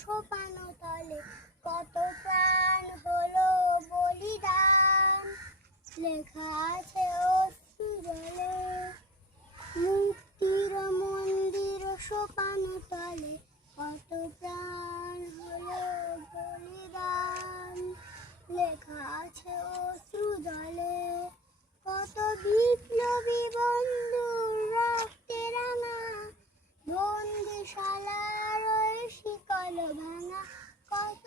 সোপানো তলে কত প্রাণ হলো বলিদান। লেখা আছে অশ্রু জলে মুক্তির মন্দির সোপানো তলে কত প্রাণ হলো বলিদান। লেখা আছে অশ্রু জলে কত বিপ্লবী বন্ধুর রক্তে রাঙা বন্দিশালার ওই শিকল ভাঙা। কত